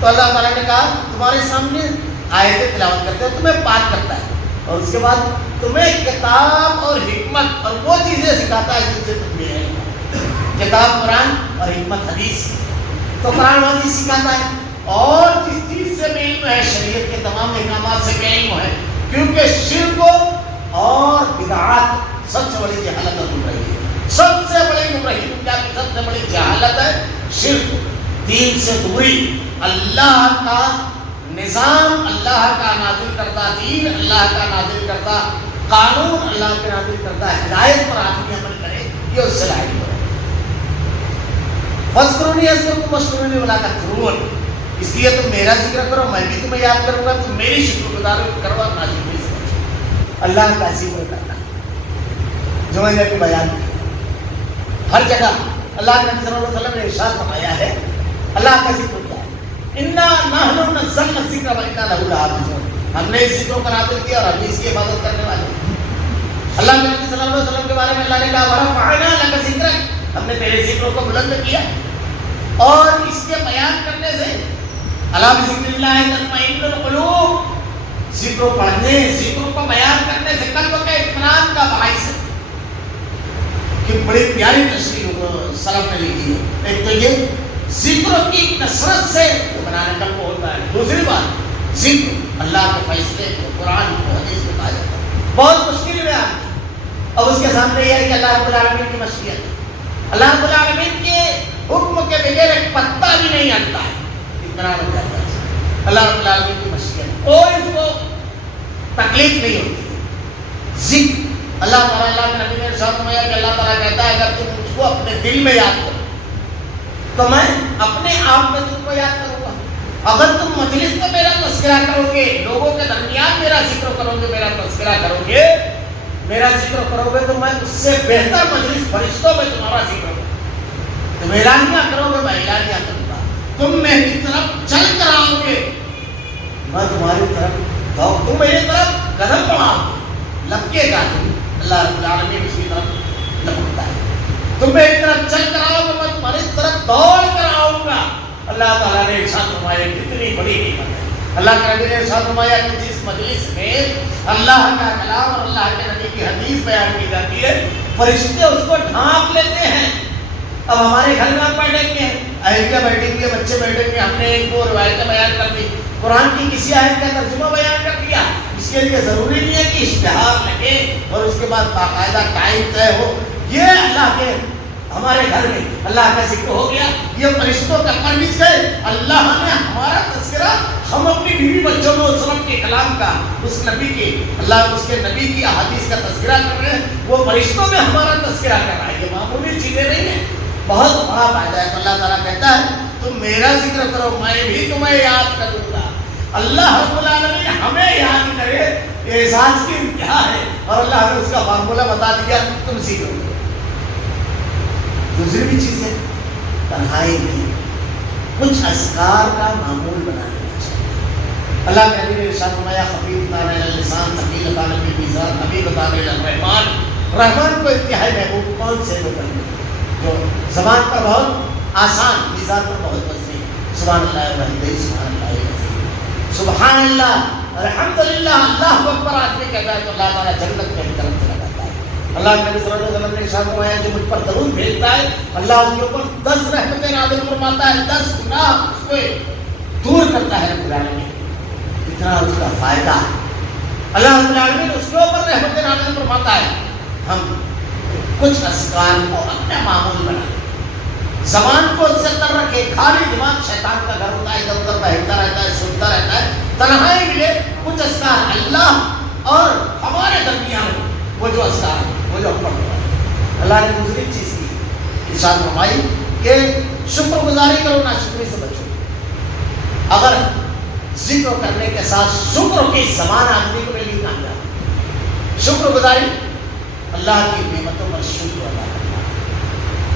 تو اللہ تعالیٰ نے کہا تمہارے سامنے آیتیں تلاوت کرتے ہیں، تمہیں پاک کرتا ہے، اور اس کے بعد تمہیں کتاب اور حکمت اور وہ چیزیں سکھاتا ہے جن سے تم بھی علم ہو، کتاب قرآن اور حکمت حدیث۔ تو قرآن و حدیث سکھاتا ہے، اور جس چیز سے بھی علم ہے، شریعت کے تمام احکامات سے بھی علم ہے، کیونکہ شرک اور بدعات سب سے بڑی جہالت اور گمراہی ہے، سب سے بڑی گمراہی دنیا کی سب سے بڑی جہالت ہے شرک، دین سے دوری، اللہ کا نظام، اللہ کا نازل کردہ دین، اللہ کا نازل کردہ قانون، اللہ کا نازل کردہ ہدایت پر آدمی عمل کرے، یہ اس سے لاحق ہے۔ فَاذْكُرُونِي أَذْكُرْكُمْ وَاشْكُرُوا لِي وَلَا تَكْفُرُونِ، اس لیے تم میرا ذکر کرو، میں بھی تمہیں یاد کروں گا، تم میری شکر گزار کرو اور ناشکری سے بچو۔ اللہ کا ذکر کرنا جو میں نے ابھی بیان کیا، ہر جگہ اللہ کے نبی صلی اللہ علیہ وسلم نے ارشاد فرمایا ہے اللہ کا ذکر کیا ہے، انا نحن نزلنا الذکر وانا لہ لحافظون، ہم نے اس ذکر کو نازل کیا اور ہم اس کی عبادت کرنے والے ہیں۔ اللہ کے نبی صلی اللہ علیہ وسلم کے بارے میں اللہ نے کہا ورفعنا لک ذکرک، ہم نے تیرے ذکر کو بلند کیا، اور اس کے بیان کرنے سے الا بذکر اللہ تطمئن القلوب، ذکر پڑھنے ذکر کو بیان کرنے سے قلب کے اطمینان کا باعث ہے۔ کہ بڑی پیاری تشریح سلف نے لکھی ہے، ایک تو یہ ذکر کی کثرت سے بنانے کا ہوتا ہے، دوسری بات ذکر اللہ کے فیصلے کو، قرآن کو، حدیث کو کہا جاتا ہے، بہت مشکل میں آتی ہے۔ اب اس کے سامنے یہ ہے کہ اللہ رب العالمین کی مشیت، اللہ رب العالمین کے حکم کے بغیر ایک پتا بھی نہیں ہلتا ہے، اطمینان ہو جاتا ہے۔ اللہ رب العالمین کی مشیت، کوئی اس کو تکلیف نہیں ہوتی۔ ذکر اللہ تعالیٰ، اللہ کے نبی نے ارشاد فرمایا کہ اللہ تعالیٰ کہتا ہے اگر تم مجھ کو اپنے دل میں یاد کرو تو میں اپنے آپ میں تم کو یاد کروں گا۔ اگر تم مجلس میں میرا تذکرہ کرو گے، لوگوں کے درمیان میرا ذکر کرو گے، میرا تذکرہ کرو گے، میرا ذکر کرو گے تو میں اس سے بہتر مجلس فرشتوں میں تمہارا ذکر کروں گا۔ تم اعلانیہ کرو گے، میں اعلانیہ کروں گا۔ تم میری طرف چل کر آؤ گے، میں تمہاری طرف جاؤں، تم میری طرف قدم بڑھاؤ گے، لپکے گا تم، اللہ رب العالمین اس کی طرف لپکتا ہے۔ تم میری طرف چل کر آؤ گے، میں تمہاری طرف دوڑ کر آؤں گا۔ اللہ تعالیٰ نے ارشاد فرمایا کتنی بڑی نعمت ہے۔ اللہ کے نبی نے ارشاد فرمایا کہ جس مجلس میں اللہ کا کلام اور اللہ کے نبی کی حدیث بیان کی جاتی ہے، فرشتے اس کو ڈھانپ لیتے ہیں۔ اب ہمارے گھر میں آپ بیٹھیں گے، اہلیہ بیٹھیں گے، بچے بیٹھیں گے، ہم نے ایک دو روایتیں بیان کر دی، قرآن کی کسی آیت کا ترجمہ بیان کر دیا، اس کے لیے ضروری نہیں ہے کہ اشتہار لگے اور اس کے بعد باقاعدہ ٹائم طے ہو۔ یہ اللہ کے ہمارے گھر میں اللہ کا ذکر ہو گیا، یہ فرشتوں کا پر بچ گئے، اللہ نے ہمارا تذکرہ، ہم اپنی بیوی بچوں میں اس وقت کے کلام کا، اس نبی کے، اللہ اس کے نبی کی احادیث کا تذکرہ کر رہے ہیں، وہ فرشتوں میں ہمارا تذکرہ کر رہا ہے۔ یہ معمولی چیزیں نہیں ہیں، بہت بڑا فائدہ ہے۔ تو اللہ تعالیٰ کہتا ہے تم میرا ذکر کرو، میں بھی تمہیں یاد کروں گا۔ اللہ رب العالمین ہمیں یاد کرے، اعزاز کی انتہا ہے، اور اللہ نے اس کا فارمولہ بتا دیا، تم سیکھو۔ دوسری بھی چیز ہے تنہائی میں کچھ اذکار کا معمول بنانا چاہیے۔ اللہ کے نبی نے ارشاد فرمایا خفیف طارئ اللسان ثقیل طارئ الميزان، خفیف طارئ الرحمن، رحمان کو انتہائی محبوب کون سے لوگ ہیں جو زبان پر بہت آسان، میزان پر بہت وزنی، سبحان اللہ وبحمدہ، سبحان اللہ العظیم، سبحان اللہ، الحمدللہ، اللہ اکبر آدمی کہتا ہے تو اللہ تعالیٰ جنت میں طرف چلا جاتا ہے۔ اللہ کے نبی صلی اللہ علیہ وسلم نے ارشاد فرمایا جو مجھ پر درود بھیجتا ہے اللہ اس کے اوپر 10 رحمتیں نازل فرماتا ہے، 10 گناہ اس کو دور کرتا ہے رب العالمین۔ اتنا اس کا فائدہ ہے، اللہ رب العالمین اس کے اوپر رحمتیں نازل فرماتا ہے۔ ہم کچھ اذکار کو اپنا معمول بنائیں، زبان کو اس سے تر رکھے، خالی دماغ شیطان کا گھر ہوتا ہے، ادھر ادھر بہتا رہتا ہے، سنتا رہتا ہے، تنہائی ملے کچھ اذکار اللہ اور ہمارے درمیان وہ جو اذکار ہے وہ جو ہم پڑھتے ہیں۔ اللہ نے دوسری چیز کی ارشاد فرمائی کہ شکر گزاری کرو، ناشکری سے بچو۔ اگر ذکر کرنے کے ساتھ شکر کی زبان آدمی کو ملی کامیاب، شکر گزاری اللہ کی نعمتوں پر شکر ادا کرنا۔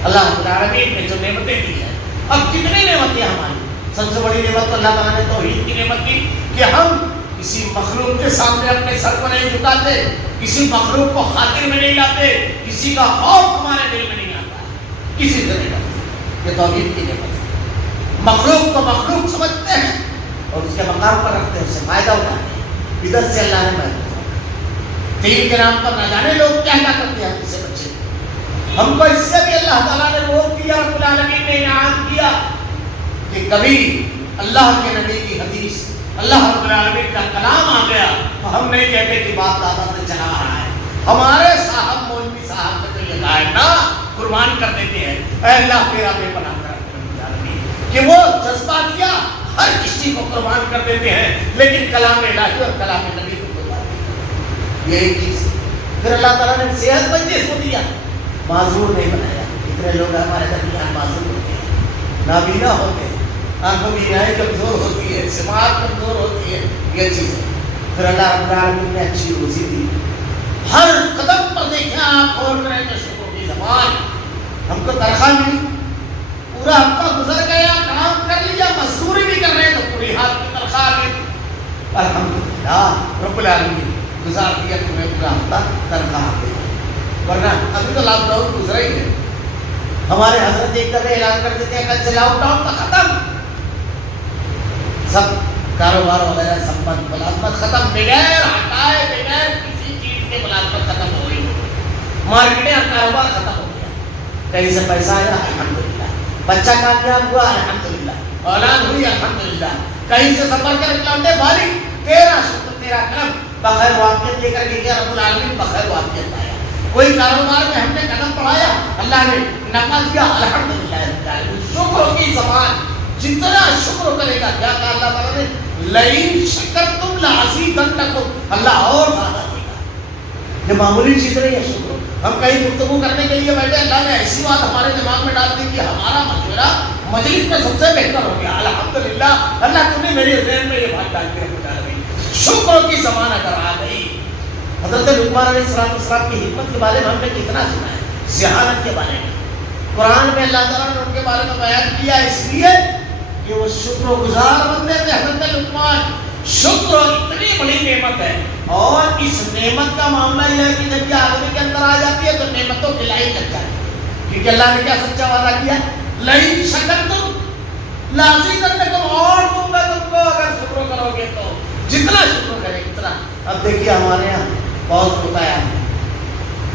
اللہ رب العالمین نے جو نعمتیں دی ہیں، اب کتنی نعمتیں ہماری، سب سے بڑی نعمت تو اللہ تعالیٰ نے توحید کی نعمت دی کہ ہم کسی مخلوق کے سامنے اپنے سر کو نہیں جھکاتے، کسی مخلوق کو خاطر میں نہیں لاتے، کسی کا خوف ہمارے دل میں نہیں آتا ہے، کسی سے نہیں لاتے۔ یہ توحید کی نعمت ہے۔ مخلوق کو مخلوق سمجھتے ہیں اور اس کے مقام پر رکھتے ہیں، اس سے فائدہ اٹھاتے ہیں۔ بدعت سے اللہ نے محفوظ رکھا۔ دین کے نام پر نہ جانے لوگ کیا کیا کرتے ہیں، ہم سے بچے۔ ہم کو اس سے بھی اللہ تعالیٰ نے روک دیا، رب العالمین نے انعام کیا کہ کبھی اللہ کے نبی کی حدیث، اللہ رب العالمین کا کلام آ گیا تو ہم نہیں کہتے کہ بات دادا سے چلا آ رہا ہے، ہمارے صاحب مولوی صاحب نے تو یہ کہا ہے نا، قربان کر دیتے ہیں، اے اللہ تیرا بے پناہ کر کہ وہ جذبات کیا ہر کسی کو قربان کر دیتے ہیں، لیکن کلام الہی اور کلام نبی کو قربان نہیں۔ یہ ایک چیز۔ پھر اللہ تعالیٰ نے صحت مند جس کو دیا، معذور نہیں بنایا۔ اتنے لوگ ہمارے درمیان معذور ہوتے ہیں، نابینا ہوتے ہیں، آنکھوں کی بینائی کمزور ہوتی ہے، سماعت کمزور ہوتی ہے، یہ چیز ہے. پھر اللہ رب العالمین نے اچھی روزی دی. ہر قدم پر دیکھیں آپ اور کریں تو شکر کی زبان. ہم کو تنخواہ ملی، پورا ہفتہ گزر گیا، کام کر لیا، مزدوری بھی کر رہے ہیں تو پوری ہاتھ کی تنخواہ ملی. الحمدللہ رب العالمین گزار دیا تمہیں پورا ہفتہ تنخواہ دے. ورنہ ابھی تو لاک ڈاؤن گزرا ہی ہے. ہمارے حضرت ایک دفعہ اعلان کر دیتے ہیں کل سے لاک ڈاؤن تو ختم، سب کاروبار وغیرہ سب بند، ملازمت ختم، بغیر ہٹائے بغیر کسی چیز کے ملازمت ختم ہو گئی، مارکیٹیں اور کاروبار ختم ہو گیا. کہیں سے پیسہ آیا الحمدللہ، بچہ کامیاب ہوا الحمدللہ، اولاد ہوئی الحمدللہ، کہیں سے سفر کر کے لوٹے بھاری تیرا شکر تیرا کرم، بغیر واقعیت لے کر کے گیا رب العالمین، بغیر واقعیت آیا. کوئی کاروبار میں ہم نے قدم بڑھایا، اللہ نے نفع دیا الحمدللہ. شکر کی زبان، جتنا شکر کرے گا، کیا کہا اللہ تعالیٰ نے، لئن شکرتم لازیدنکم، اللہ اور زیادہ دے گا. یہ معمولی چیز نہیں ہے شکر. ہم کہیں گفتگو کرنے کے لیے بیٹھے، اللہ نے ایسی بات ہمارے دماغ میں ڈال دی کہ ہمارا مشورہ مجلس میں سب سے بہتر ہو گیا. الحمدللہ اللہ تم نے میرے ذہن میں یہ بات ڈال کے رکھ دی. شکر کی زبان اگر آ گئی. حضرت لقمان علیہ السلام کی حکمت کے بارے میں ہم نے کتنا سنا ہے، ذہانت کے بارے میں. قرآن میں اللہ تعالیٰ نے ان کے بارے میں بیان کیا اس لیے کہ وہ شکر و گزار بندے تھے. حضرت لقمان، شکر اتنی بڑی نعمت ہے، اور اس نعمت کا معاملہ یہ ہے کہ جب یہ آدمی کے اندر آ جاتی ہے تو نعمتوں کی لائن لگ جاتی ہے. کیونکہ اللہ نے کیا سچا وعدہ کیا، لئن شکرتم لازیدنکم، اور دوں گا تم کو اگر شکر کرو گے تو. جتنا شکر کرے اتنا. اب دیکھیے ہمارے یہاں بہت ہوتا ہے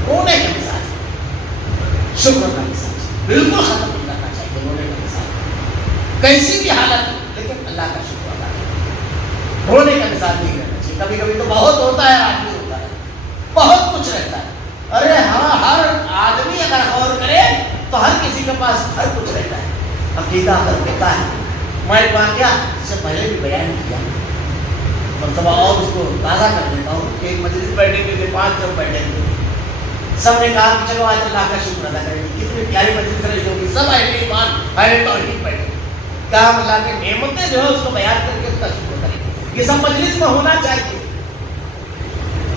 رونے کا مزاج، شکر کا مزاج بالکل ختم نہیں کرنا چاہیے. رونے کا مزاج کیسی بھی حالت ہو لیکن اللہ کا شکر ادا کریں. رونے کا مزاج نہیں رہنا چاہیے. کبھی کبھی تو بہت ہوتا ہے، آدمی ہوتا ہے، بہت کچھ رہتا ہے. ارے ہاں، ہر آدمی اگر غور کرے تو ہر کسی کے پاس ہر کچھ رہتا ہے. عقیدہ اگر ہوتا ہے. میں ایک واقعہ اس سے پہلے بھی بیان کیا مرتبہ اور اس کو تازہ کر دیتا ہوں کہ ایک مجلس بیٹھے ہوئے تھے، 5 لوگ بیٹھے ہوئے تھے. سب نے کہا کہ چلو آج اللہ کا شکر ادا کریں گے. کتنی پیاری مجلس رہی ہوگی، سب اہل ایمان اہل توحید بیٹھے. کہا اللہ کی نعمتیں جو ہے اس کو بیان کر کے اس کا شکر کریں گے. یہ سب مجلس میں ہونا چاہیے.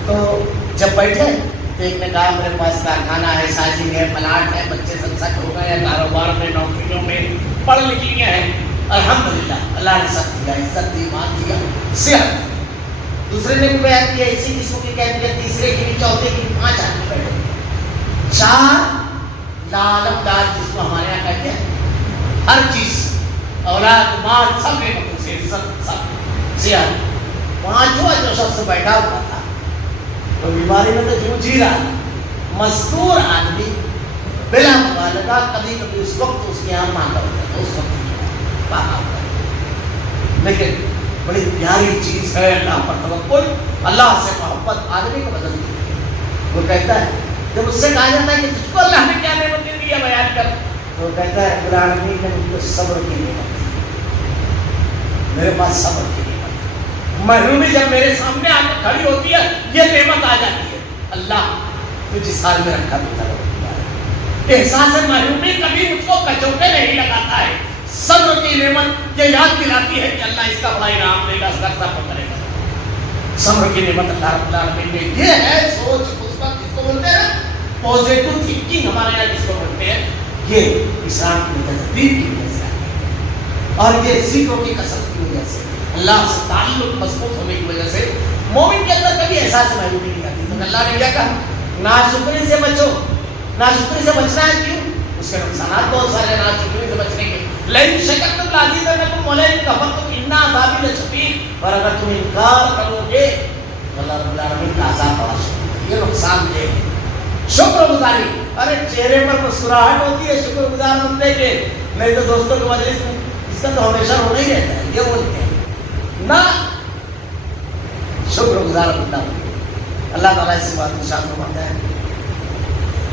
تو جب بیٹھے تو ایک نے کہا میرے پاس کارخانہ ہے، سازی ہے، پلاٹ ہے، بچے سب سیٹ ہو گئے ہیں، کاروبار میں، نوکریوں میں، پڑھ لکھ لیے ہیں الحمدللہ. اللہ نے سب دیا، عزت دی، ایمان دیا، صحت. دوسرے نے بھی بیان کیا اسی قسم کی کیفیت. تیسرے کی بھی، چوتھے کی بھی. 5 آدمی بیٹھے. 4 لالم دار جس کو ہمارے یہاں کہتے ہیں، ہر چیز، اولاد، مال، سب نعمتوں سے، عزت، سب صحت. 5واں جو شخص بیٹھا ہوا تھا وہ بیماری میں تو جھوجھ ہی رہا تھا. مستور آدمی، بلا مبالغہ، کبھی کبھی اس وقت اس کے یہاں مانگا ہوتا تھا، اس وقت پاکا ہوتا تھا. لیکن بڑی پیاری چیز ہے اللہ پر توکل، اللہ سے محبت آدمی کو بدل دیتی ہے. وہ کہتا ہے جب اس سے کہا جاتا ہے کہ تجھ کو اللہ نے کیا نعمتیں دی ہے بیان کر، تو وہ کہتا ہے رب العالمین نے مجھ کو صبر کی نعمت دی. میرے پاس صبر کی نعمت ہے. محرومی جب میرے سامنے آ کر کھڑی ہوتی ہے یہ نعمت آ جاتی ہے. اللہ تو جس حال میں رکھا دیتا ہے. احساس محرومی کبھی مجھ کو کچوٹے نہیں لگاتا ہے. صبر کی نعمت یہ یاد دلاتی ہے کہ اللہ اس کا بڑا انعام دے گا، اس کا صبر کرے گا. صبر کی نعمت اللہ رب العالمین نے. یہ ہے سوچ مثبت، جس کو بولتے ہیں پازیٹو تھنکنگ ہمارے یہاں جس کو بولتے ہیں. یہ اسلام کی تجدید کی وجہ سے اور یہ ذکروں کی کثرت کی وجہ سے، اللہ سے تعلق مضبوط ہونے کی وجہ سے مومن کے اندر کبھی احساس محرومی نہیں آتی. تو اللہ نے کیا کہا، ناشکری سے بچو. ناشکری سے بچنا ہے کیوں؟ اس کے نقصانات بہت سارے ہیں ناشکری سے بچنے کے. لئن شکرتم لازیدنکم ولئن کفرتم ان عذابی لشدید، اور اگر تم انکار کرو گے تو اللہ رب العالمین کا عذاب بڑا شدید. یہ نقصان دہ ہے. شکر گزاری، ارے چہرے پر مسکراہٹ ہوتی ہے شکر گزار بندے کے. نہیں تو دوستوں کے مجلس میں اس کا تو ہمیشہ ہونا ہی رہتا ہے. یہ بولتے ہیں نہ شکر گزار بندہ. اللہ تعالیٰ اس بات کو ارشاد فرماتا ہے،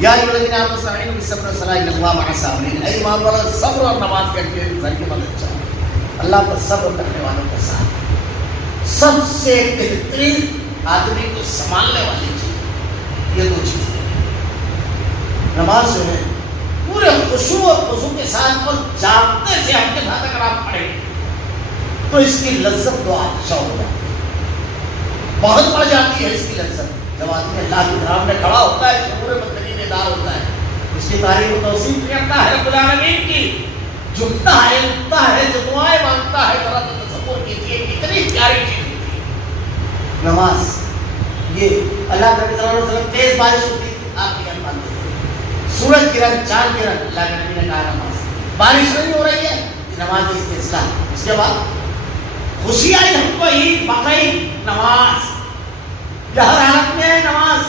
یا ایھا الذین آمنوا استعینوا بالصبر والصلاۃ ان اللہ مع الصابرین. اے ایمان والو، صبر اور نماز کر کے گھر کی مدد چاہو. اللہ پر صبر کرنے والوں کے ساتھ سب سے بہترین آدمی کو سنبھالنے والی چیز یہ 2 چیزیں. نماز جو ہے پورے خشوع اور خضوع کے ساتھ اور جاگتے سے ہم کے ساتھ اگر آپ پڑھیں تو اس کی لذت تو آتشہ ہو جاتی ہے، بہت بڑھ جاتی ہے اس کی لذت. جب آدمی اللہ کی طرف میں کھڑا ہوتا ہے، شعور بندگی بیدار ہوتا ہے، اس کی تعریف و توصیف کرتا ہے رب العالمین کی، جھکتا ہے، اٹھتا ہے، جو دعائیں مانگتا ہے. ذرا تو تصور کیجیے کتنی پیاری چیز ہوتی ہے نماز. یہ اللہ کے نبی صلی اللہ علیہ وسلم تیز بارش ہوتی تھی، آپ کی مانتے تھے، سورج گرہن، چاند گرہن، اللہ کے نبی نے کہا نماز. بارش نہیں ہو رہی ہے، نماز استسقا. اس کے بعد خوشی آئی ہم کو، عید بقرعید، نماز. ہر حالت میں ہے نماز.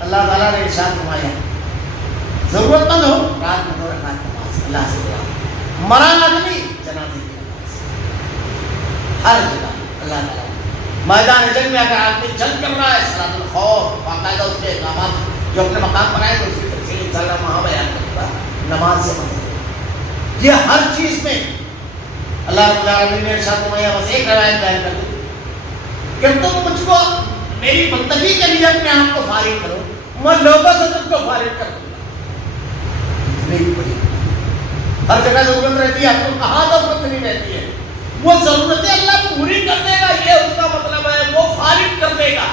اللہ تعالیٰ نے ارشاد فرمایا ضرورت مند ہو رات میں 2 رکعت نماز اللہ سے دعا. مرا آدمی جنازے کی نماز. ہر جگہ اللہ تعالیٰ میدان جنگ میں اگر آدمی جنگ کر رہا ہے، صلاۃ الخوف باقاعدہ اس کے اقامات جو اپنے مقام پر آئے تو اس کی تفصیل انشاءاللہ وہاں بیان کروں گا. نماز سے مدد یہ ہر چیز میں اللہ رب العالمین نے ارشاد فرمایا. بس ایک روایت بیان کر دوں کہ تم مجھ کو میری بندگی کے لیے اپنے آپ کو فارغ کرو، میں لوگوں سے تم کو فارغ کر دوں گا. اتنی بڑی ہر جگہ ضرورت رہتی ہے، آپ کو کہاں ضرورت نہیں رہتی ہے. وہ ضرورتیں اللہ پوری کر دے گا، یہ اس کا مطلب ہے. وہ فارغ کر دے گا.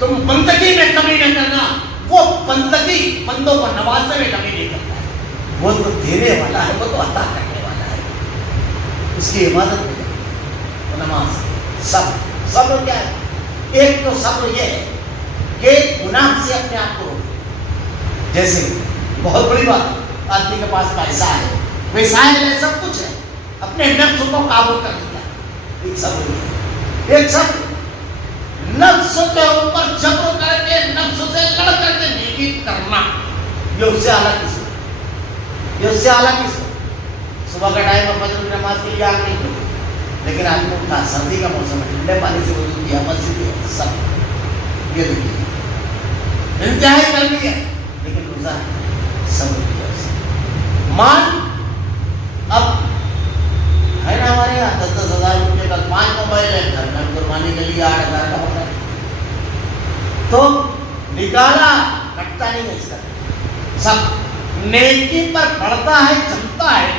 تم بندگی میں کمی نہ کرنا. وہ بندگی بندوں کو نوازنے میں کمی نہیں کرتا ہے. وہ تو دینے والا ہے، وہ تو عطا کرنے والا ہے. اس کی عبادت میں وہ نماز. صبر کیا ہے؟ ایک تو صبر یہ ہے کہ گناہ سے اپنے آپ کو روکو. جیسے بہت بڑی بات، آدمی کے پاس پیسہ ہے، وسائل ہے، سب کچھ ہے، اپنے نفس کو قابو کر لیا. ایک صبر ہے. ایک صبر نفس کے اوپر جبر کر کے، نفس سے لڑ کر کے نیکی کرنا، یہ اس سے اعلیٰ قسم. یہ اس سے اعلیٰ قسم. صبح کا ٹائم میں فجر کی نماز کے لیے آگ نہیں ہوتی، لیکن آدمی اٹھا، سردی کا موسم ہے، ٹھنڈے پانی سے وضو کیا، مسجد ہے، سب یہ دیکھیے انتہائی گرمی ہے لیکن روزہ صبر کیا. مان اب ہے نا ہمارے یہاں 10,000 روپئے کا 5 موبائل ہے، گھر میں قربانی کے لیے 8,000 کا ہوتا ہے، تو نکالا کٹتا نہیں ہے. اس کا سب نیکی پر بڑھتا ہے، جمتا ہے.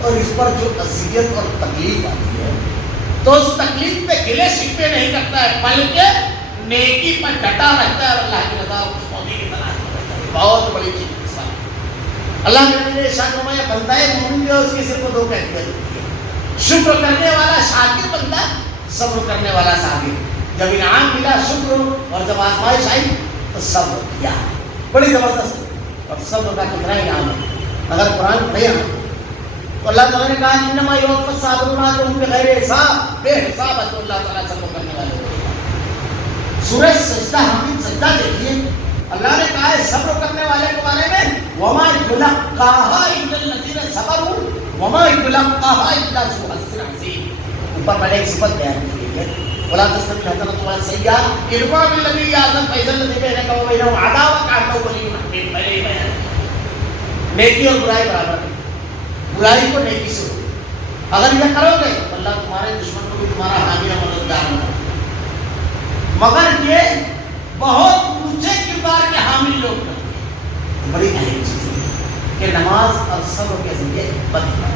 اور اس پر جو اذیت اور تکلیف آتی ہے تو اس تکلیف پہ گلے شکوے نہیں کرتا ہے، بلکہ نیکی پر ڈٹا رہتا ہے اور اللہ کی رضا اور خوشنودی کی تلاش میں رہتا ہے. بہت بڑی چیز ہے. اللہ کے نبی نے ارشاد فرمایا بندہ مومن جو اس کی صرف 2 کیفیت ہوتی ہے: شکر کرنے والا شاکر بندہ، صبر کرنے والا صابر. جب انعام ملا شکر، اور جب آزمائش آئی تو صبر کیا. بڑی زبردست. اور صبر کا کتنا انعام ہے. اگر قرآن پڑھے تو اللہ تعالیٰ نے کہا انما یوفی الصابرون اجرهم بغیر حساب. بے حساب اجر اللہ تعالیٰ صبر کرنے والے کو دے گا. سورہ سجدہ، حمید سجدہ دیکھیے، اللہ نے کہا ہے صبر کرنے والے کے بارے میں وما یلقاها الا الذین صبروا وما یلقاها الا ذو حظ عظیم. اوپر میں نے ایک صفت بیان کی ہے، ولا تستوی الحسنۃ ولا السیئۃ ادفع بالذی احسن فاذا الذی بینک وبینہ عداوۃ کانہ ولی حمیم. پہلے بیان نیکی اور برائی برابر ہے. برائی کو نیکی سے روکو. اگر یہ کرو گے تو اللہ تمہارے دشمن کو بھی تمہارا حامی اور مددگار بنا. مگر یہ بہت اونچے کردار کے حامل لوگ کرتے ہیں. بڑی اہم چیز ہے کہ نماز اور صبر کے ذریعے بدلنا.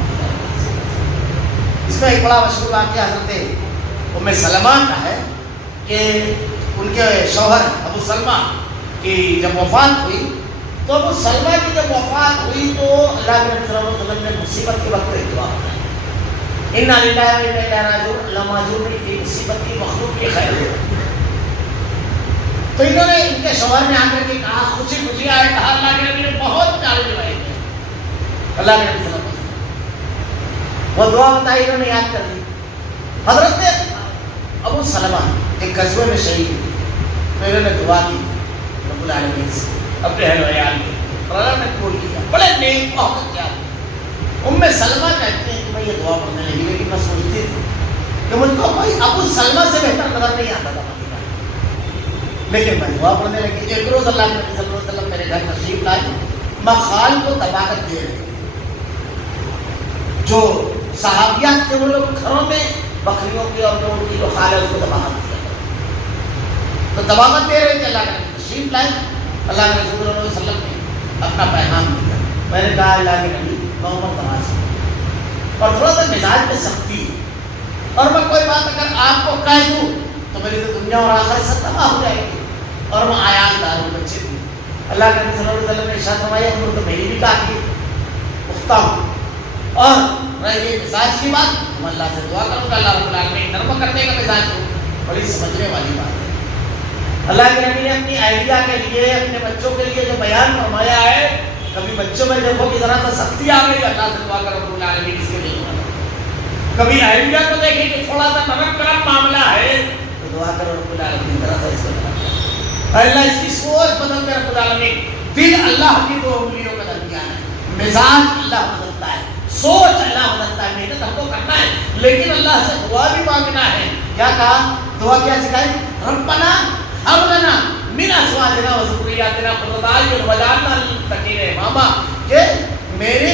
اس میں ایک بڑا مشہور واقعہ حضرت ام سلمہ کا ہے کہ ان کے شوہر ابو سلمہ کی جب وفات ہوئی تو ابو سلمہ کی جب وفات ہوئی تو اللہ کے نبی صلی اللہ علیہ وسلم نے مصیبت کے وقت ایک دعا بتائی: انا للہ و انا الیہ راجعون، اللہم اجرنی فی مصیبتی، مخلوق کی خیر ہو. تو انہوں نے ان کے شوہر نے آ کر کے کہا، خوشی خوشی آئے، کہا اللہ کے نبی نے بہت پیارے دعائیں کی. اللہ کے نبی صلی اللہ علیہ وسلم وہ دعا بتائی، انہوں نے یاد کر لی. حضرت ابو سلمہ ایک غزوے میں شہید ہوئے تو انہوں نے دعا کی رب العالمین سے اپنے اہل و عیال کے، اور اللہ نے قبول کیا. بڑے نیک بہت اچھا. ام سلمہ کہتے ہیں کہ میں یہ دعا پڑھنے لگی، لیکن میں سوچتی تھی کہ مجھ کو کوئی ابو سلمہ سے بہتر نظر نہیں آتا تھا مدینہ. لیکن میں دعا پڑھنے لگی. ایک روز اللہ کے نبی صلی اللہ علیہ وسلم میرے گھر تشریف لائے. میں خال کو طباقت دے رہی. جو صحابیات تھے وہ لوگ گھروں میں بکریوں کی اور اونٹ کی جو خال ہے اس کو طباقت دیا کرتے. تو طباقت دے رہے تھے. اللہ کے نبی تشریف لائے. اللہ کے رسول صلی اللہ علیہ وسلم نے اپنا پیغام دیا. میں نے کہا اللہ کے نبی میں عمر دراز ہوں، اور تھوڑا سا مزاج میں سختی، اور میں کوئی بات اگر آپ کو کہہ دوں تو میری تو دنیا اور آخرت سب تباہ ہو جائے گی، اور میں عیال دار ہوں، بچے بھی۔ اللہ کے نبی صلی اللہ علیہ وسلم نے ارشاد فرمایا عمر تو میری بھی کافی ہے، پختہ ہوں۔ اور رہی مزاج کی بات، ہم اللہ سے دعا کروں گا اللہ رب العالمین نرم کر دے گا مزاج کو، بڑی سمجھنے والی بات ہے۔ اللہ کے نبی نے اپنی اہلیہ کے لیے، اپنے بچوں کے لیے جو بیان فرمایا ہے، کبھی بچوں میں دیکھو کہ ذرا سا سختی آ گئی، اللہ سے دعا کرو رب العالمین اس کے لیے دعا کرو۔ کبھی اہلیہ کو دیکھیں کہ تھوڑا سا نرم گرم معاملہ ہے تو دعا کرو رب العالمین ذرا سا اس کو نرم کرو، اللہ اس کی سوچ بدل دے رب العالمین۔ دل اللہ کی دو انگلیوں کا درمیان ہے، مزاج اللہ بدلتا ہے، سوچ اللہ بدلتا ہے۔ محنت ہم کو کرنا ہے لیکن اللہ سے دعا بھی مانگنا ہے۔ کیا کہا؟ دعا کیا سکھائی؟ ربنا ہب لنا من ازواجنا و ذریاتنا قرۃ اعین واجعلنا للمتقین اماما، کہ میری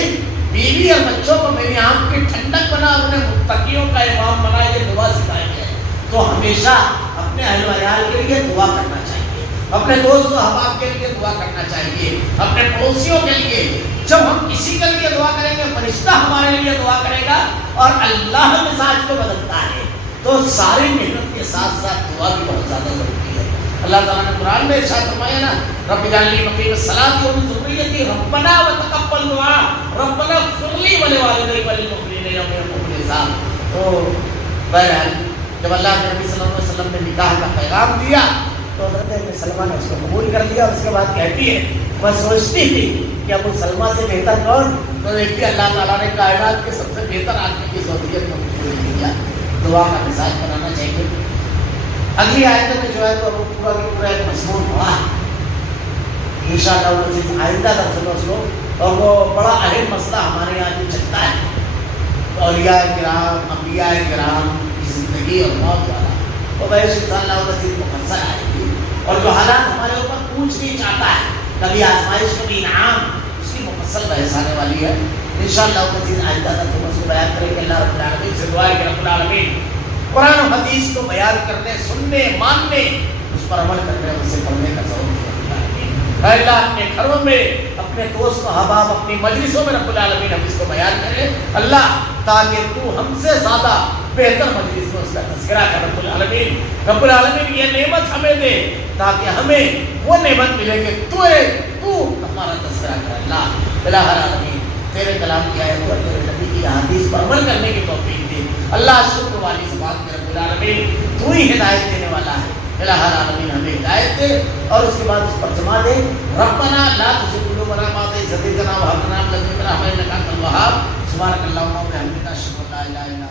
بیوی اور بچوں کو میری آنکھ کی ٹھنڈک بنا، انہیں متقیوں کا امام بنا، یہ دعا سکھائی ہے۔ تو ہمیشہ اپنے اہل و عیال کے لیے دعا کرنا چاہیے، اپنے دوست و احباب کے لیے دعا کرنا چاہیے، اپنے پڑوسیوں کے لیے۔ جب ہم کسی کے لیے دعا کریں گے فرشتہ ہمارے لیے دعا کرے گا، اور اللہ مزاج کو بدلتا ہے۔ تو ساری محنت کے ساتھ ساتھ دعا بھی بہت زیادہ ضروری ہے۔ اللہ تعالیٰ نے قرآن میں ارشاد فرمایا نا، رب اجعلنی مقیم الصلاۃ ومن ذریتی ربنا وتقبل دعاء ربنا اغفر لی ولوالدی وللمؤمنین یوم یقوم الحساب۔ تو بہرحال جب اللہ کے نبی صلی اللہ علیہ وسلم نے نکاح کا پیغام دیا تو حضرت سلمہ نے اس کو قبول کر لیا، اور اس کے بعد کہتی ہے وہ سوچتی تھی کہ ابو سلمہ سے بہتر کون؟ تو دیکھیے اللہ تعالیٰ نے کائنات کے سب سے بہتر آدمی کی ضروریت کو مجھے دیا۔ دعا کا مزاج بنانا چاہیے۔ اگلی آیت میں جو ہے تو پورا کا پورا ایک مضمون ہوا ہے، انشاءاللہ وہ چیز آئندہ تک سمجھ لو، اور وہ بڑا اہم مسئلہ ہمارے یہاں جو چلتا ہے اولیاء کرام، انبیاء کرام کی زندگی اور موت والا، وہ بھائی انشاءاللہ وہ چیز مفصل آئے گی، اور جو حالات ہمارے اوپر پوچھ نہیں چاہتا ہے، کبھی آزمائش کبھی انعام، اس کی مفصل بحث آنے والی ہے۔ انشاءاللہ وہ چیز آئندہ تک سمجھ کو بیان کریں گے۔ اللہ رب العالمین سے دعا ہے کہ رب العالمین قرآن و حدیث کو بیان کرنے، سننے، ماننے، اس پر عمل کرنے، اسے پڑھنے کا ضرور ہے۔ اللہ اپنے گھروں میں، اپنے دوست و احباب، اپنی مجلسوں میں رب العالمین ہم اس کو بیان کرے اللہ، تاکہ تو ہم سے زیادہ بہتر مجلس میں اس کا تذکرہ کر رب العالمین۔ رب العالمین یہ نعمت ہمیں دے تاکہ ہمیں وہ نعمت ملے کہ تو ہمارا تذکرہ کر۔ اللہ الہ العالمین تیرے کلام کی آیت اور تیرے نبی کی حدیث پر عمل کرنے کی توفیق دے۔ اللہ شکر والی زبان میں رب العالمین تو ہی ہدایت دینے والا ہے۔ الہ العالمین ہمیں ہدایت دے، اور اس کے بعد اس پر جمع دے۔ ربنا لا تزغ قلوبنا بعد إذ هديتنا وهب لنا من لدنك رحمة إنك أنت الوهاب۔ سبحانك اللهم وبحمدك أشهد أن لا إله إلا